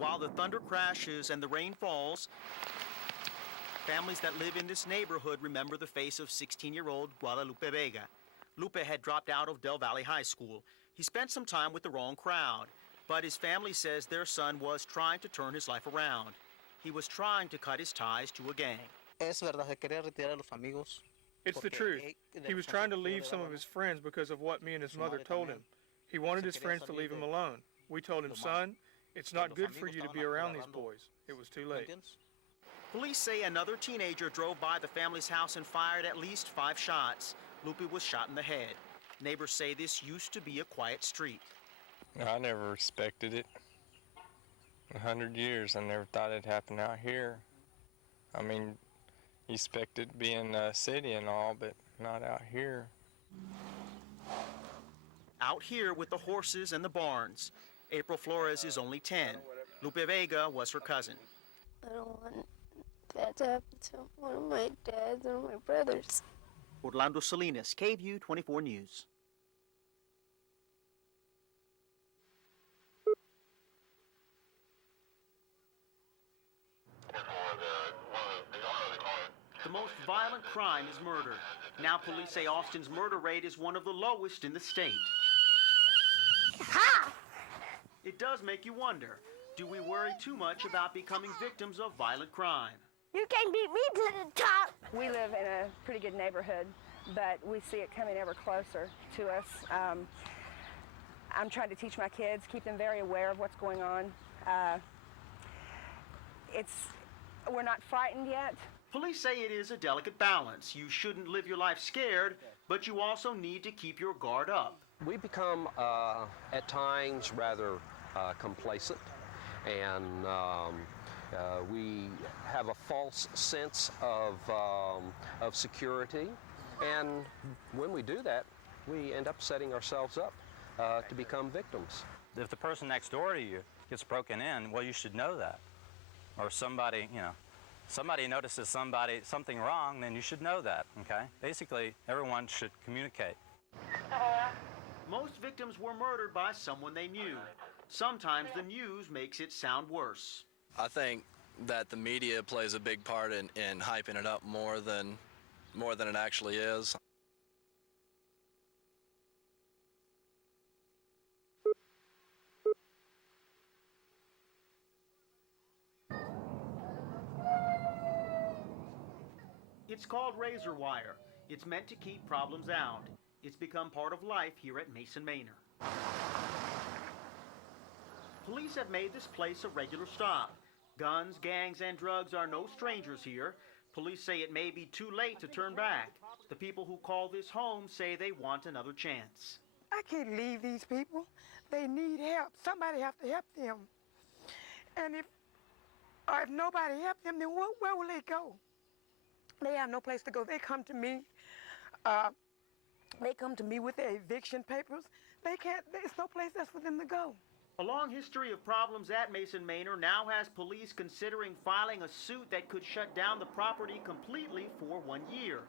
While the thunder crashes and the rain falls, families that live in this neighborhood remember the face of 16-year-old Guadalupe Vega. Lupe had dropped out of Del Valle High School. He spent some time with the wrong crowd, but his family says their son was trying to turn his life around. He was trying to cut his ties to a gang. Es verdad, se quería retirar a los amigos. It's the truth. He was trying to leave some of his friends because of what me and his mother told him. He wanted his friends to leave him alone. We told him, son, it's not good for you to be around these boys. It was too late. Police say another teenager drove by the family's house and fired at least 5 shots. Lupe was shot in the head. Neighbors say this used to be a quiet street. I never respected it. 100 years, I never thought it'd happen out here. I mean, you expect it to be in a city and all, but not out here. Out here with the horses and the barns. April Flores is only 10. Lupe Vega was her cousin. I don't want that to happen to one of my dads or my brothers. Orlando Salinas, KVUE 24 News. The most violent crime is murder. Now police say Austin's murder rate is one of the lowest in the state. Ha! It does make you wonder, do we worry too much about becoming victims of violent crime? You can't beat me to the top! We live in a pretty good neighborhood, but we see it coming ever closer to us. I'm trying to teach my kids, keep them very aware of what's going on. We're not frightened yet. Police say it is a delicate balance. You shouldn't live your life scared, but you also need to keep your guard up. We become, at times, rather complacent, and we have a false sense of security. And when we do that, we end up setting ourselves up to become victims. If the person next door to you gets broken in, well, you should know that. Or somebody notices something wrong, then you should know that, okay? Basically, everyone should communicate. Most victims were murdered by someone they knew. Sometimes the news makes it sound worse. I think that the media plays a big part in hyping it up more than it actually is. It's called razor wire. It's meant to keep problems out. It's become part of life here at Mason Manor. Police have made this place a regular stop. Guns, gangs, and drugs are no strangers here. Police say it may be too late to turn back. The people who call this home say they want another chance. I can't leave these people. They need help. Somebody have to help them. And if nobody helps them, then where will they go? They have no place to go. They come to me. They come to me with their eviction papers. They can't. There's no place else for them to go. A long history of problems at Mason Manor now has police considering filing a suit that could shut down the property completely for 1 year.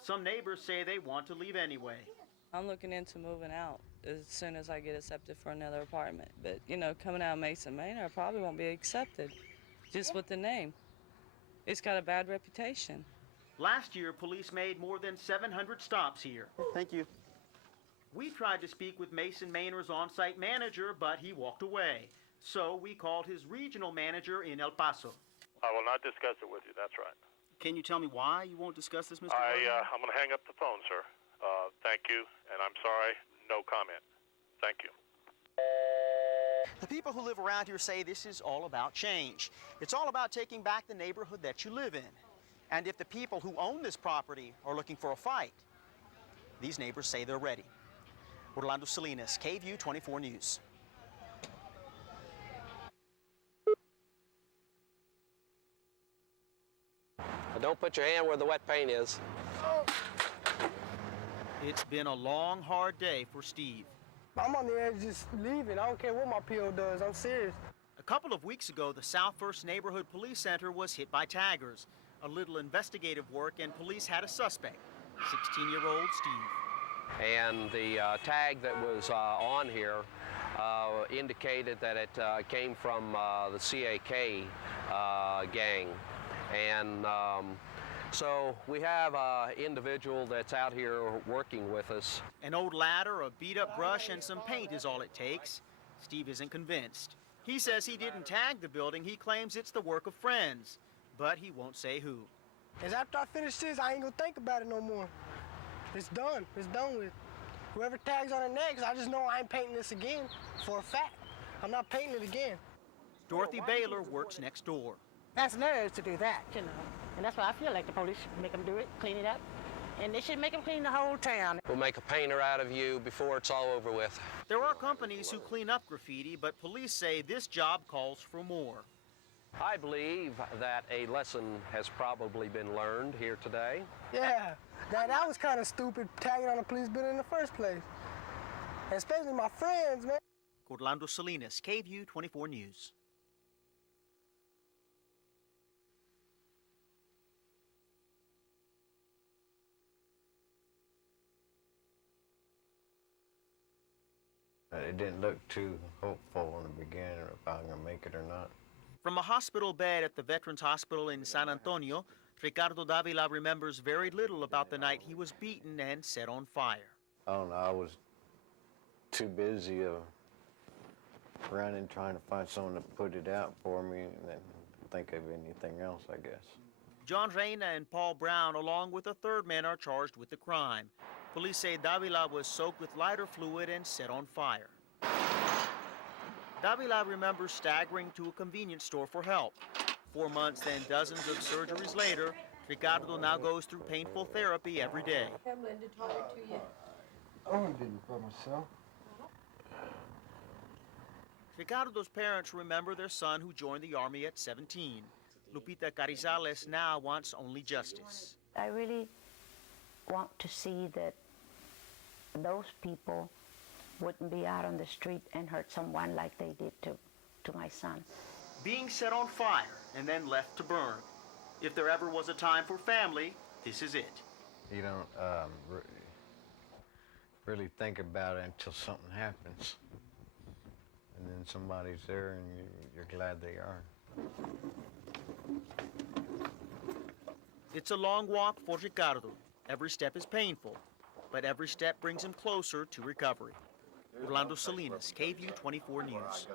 Some neighbors say they want to leave anyway. I'm looking into moving out as soon as I get accepted for another apartment. But, coming out of Mason Manor, I probably won't be accepted just with the name. It's got a bad reputation. Last year, police made more than 700 stops here. Thank you. We tried to speak with Mason Manor's on-site manager, but he walked away. So we called his regional manager in El Paso. I will not discuss it with you, that's right. Can you tell me why you won't discuss this, Mr. I'm going to hang up the phone, sir. Thank you, and I'm sorry, no comment. Thank you. The people who live around here say this is all about change. It's all about taking back the neighborhood that you live in. And if the people who own this property are looking for a fight, these neighbors say they're ready. Orlando Salinas, KVUE 24 News. Don't put your hand where the wet paint is. It's been a long, hard day for Steve. I'm on the edge just leaving. I don't care what my PO does. I'm serious. A couple of weeks ago, the South First Neighborhood Police Center was hit by taggers. A little investigative work, and police had a suspect, 16-year-old Steve. And the tag that was on here indicated that it came from the CAK gang. And so we have an individual that's out here working with us. An old ladder, a beat-up brush, and some paint is all it takes. Steve isn't convinced. He says he didn't tag the building. He claims it's the work of friends, but he won't say who. As after I finish this, I ain't gonna think about it no more. It's done. It's done with. Whoever tags on it next, I just know I ain't painting this again for a fact. I'm not painting it again. Dorothy Baylor works next door. That's nerves to do that, you know. And that's why I feel like the police should make them do it, clean it up. And they should make them clean the whole town. We'll make a painter out of you before it's all over with. There are companies who clean up graffiti, but police say this job calls for more. I believe that a lesson has probably been learned here today. Yeah, that was kind of stupid, tagging on a police building in the first place. Especially my friends, man. Orlando Salinas, KVUE 24 News. It didn't look too hopeful in the beginning if I was going to make it or not. From a hospital bed at the Veterans Hospital in San Antonio, Ricardo Davila remembers very little about the night he was beaten and set on fire. I don't know, I was too busy running, trying to find someone to put it out for me and then think of anything else, I guess. John Reyna and Paul Brown, along with a third man, are charged with the crime. Police say Davila was soaked with lighter fluid and set on fire. Davila remembers staggering to a convenience store for help. 4 months, then dozens of surgeries later, Ricardo now goes through painful therapy every day. Have Linda talk to you. I didn't by myself. Ricardo's parents remember their son who joined the Army at 17. Lupita Carizales now wants only justice. I really want to see that those people wouldn't be out on the street and hurt someone like they did to my son. Being set on fire and then left to burn. If there ever was a time for family, this is it. You don't really think about it until something happens. And then somebody's there and you're glad they are. It's a long walk for Ricardo. Every step is painful, but every step brings him closer to recovery. Orlando Salinas, KVUE 24 News.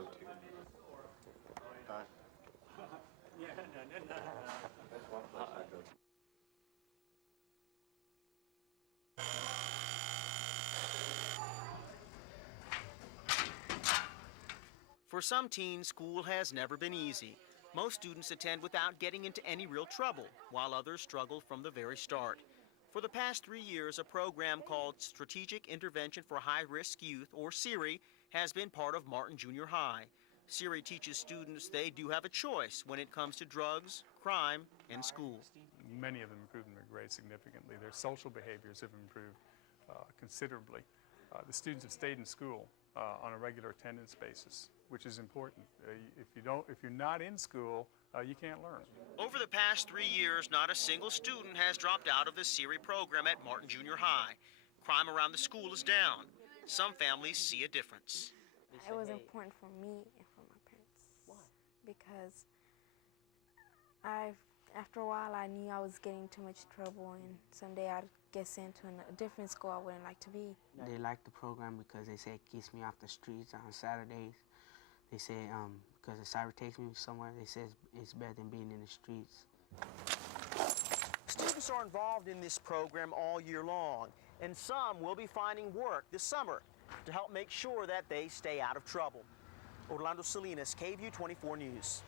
For some teens, school has never been easy. Most students attend without getting into any real trouble, while others struggle from the very start. For the past 3 years, a program called Strategic Intervention for High-Risk Youth, or SIRI, has been part of Martin Junior High. SIRI teaches students they do have a choice when it comes to drugs, crime, and school. Many of them improved in their grades significantly. Their social behaviors have improved considerably. The students have stayed in school on a regular attendance basis, which is important. If you're not in school, you can't learn. Over the past 3 years, not a single student has dropped out of the SIRI program at Martin Junior High. Crime around the school is down. Some families see a difference. It was important for me and for my parents. Why? Because after a while, I knew I was getting too much trouble, and someday I'd get sent to a different school I wouldn't like to be. They like the program because they say it keeps me off the streets on Saturdays. They say because the SIRI takes me somewhere, they say it's better than being in the streets. Students are involved in this program all year long, and some will be finding work this summer to help make sure that they stay out of trouble. Orlando Salinas, KVUE 24 News.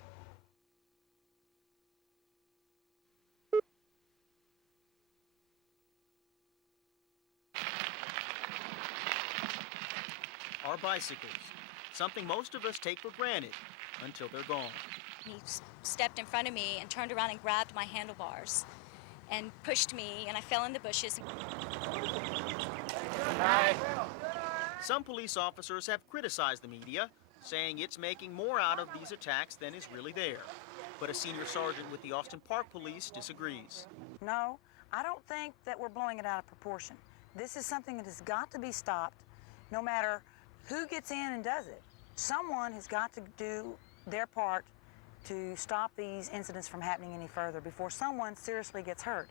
Our bicycles, something most of us take for granted until they're gone. He stepped in front of me and turned around and grabbed my handlebars and pushed me, and I fell in the bushes. Hi. Some police officers have criticized the media, saying it's making more out of these attacks than is really there. But a senior sergeant with the Austin Park Police disagrees. No, I don't think that we're blowing it out of proportion. This is something that has got to be stopped, no matter who gets in and does it. Someone has got to do their part to stop these incidents from happening any further before someone seriously gets hurt.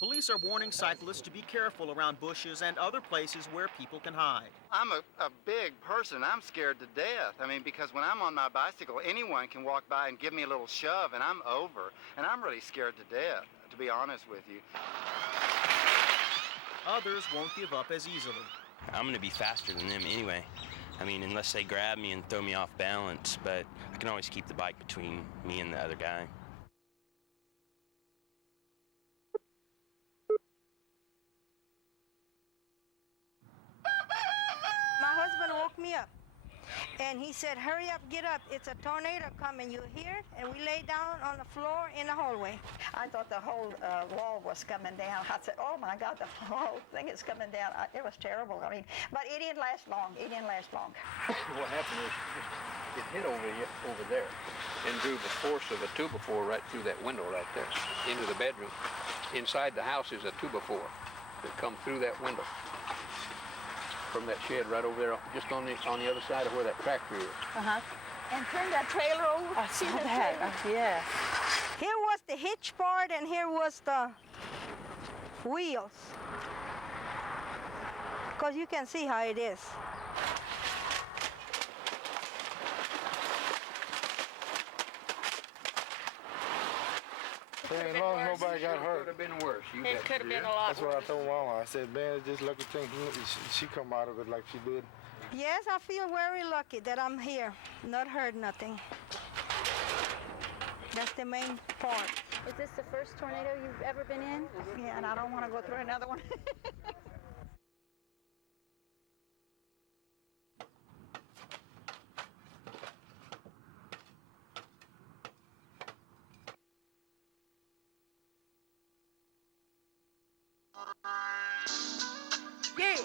Police are warning cyclists to be careful around bushes and other places where people can hide. I'm a big person. I'm scared to death. I mean, because when I'm on my bicycle, anyone can walk by and give me a little shove and I'm over. And I'm really scared to death, to be honest with you. Others won't give up as easily. I'm going to be faster than them anyway. I mean, unless they grab me and throw me off balance, but I can always keep the bike between me and the other guy. My husband woke me up, and he said, hurry up, get up. It's a tornado coming. You hear it? And we lay down on the floor in the hallway. I thought the whole wall was coming down. I said, oh, my God, the whole thing is coming down. It was terrible. I mean, but it didn't last long. It didn't last long. What happened is it hit over there and drew the force of a 2x4 right through that window right there into the bedroom. Inside the house is a 2x4 that come through that window from that shed right over there, just on the other side of where that tractor is. And turn that trailer over. I saw that. Yeah. Here was the hitch part, and here was the wheels. Because you can see how it is. As long as nobody got hurt. It could have been worse. It could have been a lot That's what I told Mama. I said, man, it's just lucky thing she come out of it like she did. Yes, I feel very lucky that I'm here, not hurt nothing. That's the main part. Is this the first tornado you've ever been in? Yeah, and I don't want to go through another one. Yeah.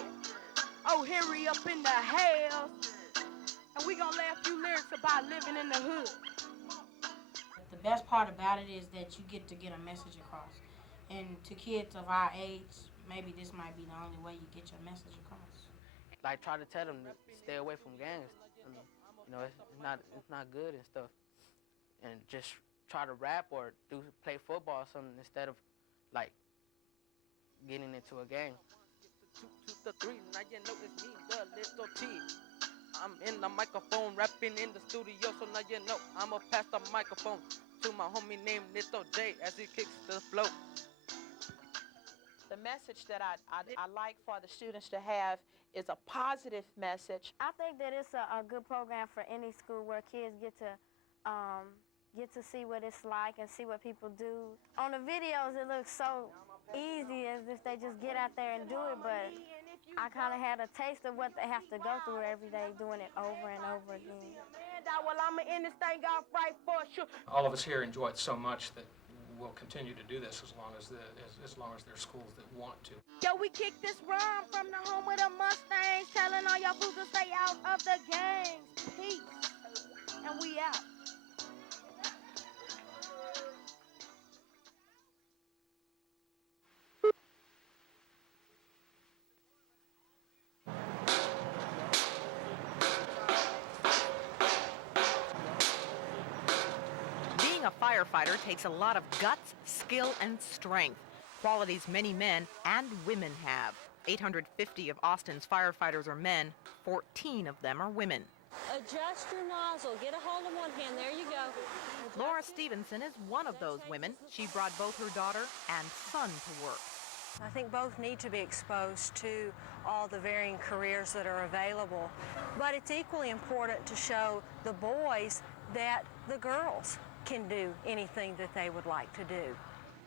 Oh, hurry up in the house. And we gonna lay a few lyrics about living in the hood. The best part about it is that you get to get a message across. And to kids of our age, maybe this might be the only way you get your message across. Like, try to tell them to stay away from gangs. I mean, you know, it's not good and stuff. And just try to rap or play football or something instead of, like, getting into a gang. 2 to 3, now you know it's me, the little T. I'm in the microphone, rapping in the studio, so now you know I'ma pass the microphone to my homie named Little J as he kicks the flow. The message that I like for the students to have is a positive message. I think that it's a good program for any school where kids get to see what it's like and see what people do. On the videos, it looks so easy as if they just get out there and do it, but I kind of had a taste of what they have to go through every day, doing it over and over again. Well, I'ma end this thing off right for sure. All of us here enjoy it so much that we'll continue to do this as long as there's schools that want to. Yo, we kick this rhyme from the home of the Mustangs, telling all y'all fools to stay out of the gangs. Peace. And we out. Being a firefighter takes a lot of guts, skill, and strength, qualities many men and women have. 850 of Austin's firefighters are men, 14 of them are women. Adjust your nozzle. Get a hold of one hand. There you go. Laura Stevenson is one of those women. She brought both her daughter and son to work. I think both need to be exposed to all the varying careers that are available, but it's equally important to show the boys that the girls can do anything that they would like to do.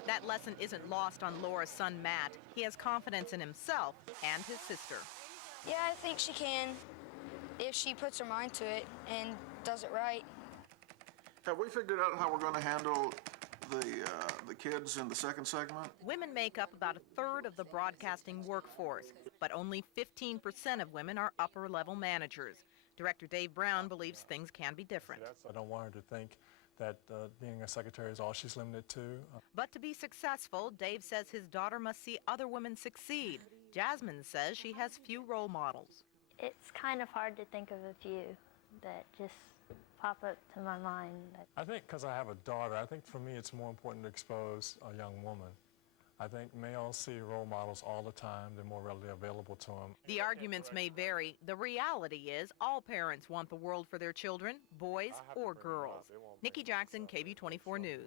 That lesson isn't lost on Laura's son, Matt. He has confidence in himself and his sister. Yeah, I think she can if she puts her mind to it and does it right. Have we figured out how we're going to handle the kids in the second segment? Women make up about a third of the broadcasting workforce, but only 15% of women are upper-level managers. Director Dave Brown believes things can be different. I don't want her to think that being a secretary is all she's limited to. But to be successful, Dave says his daughter must see other women succeed. Jasmine says she has few role models. It's kind of hard to think of a few that just pop up to my mind. I think because I have a daughter, I think for me it's more important to expose a young woman. I think males see role models all the time. They're more readily available to them. The arguments may vary. The reality is all parents want the world for their children, boys or girls. Nikki Jackson, KVUE 24 News.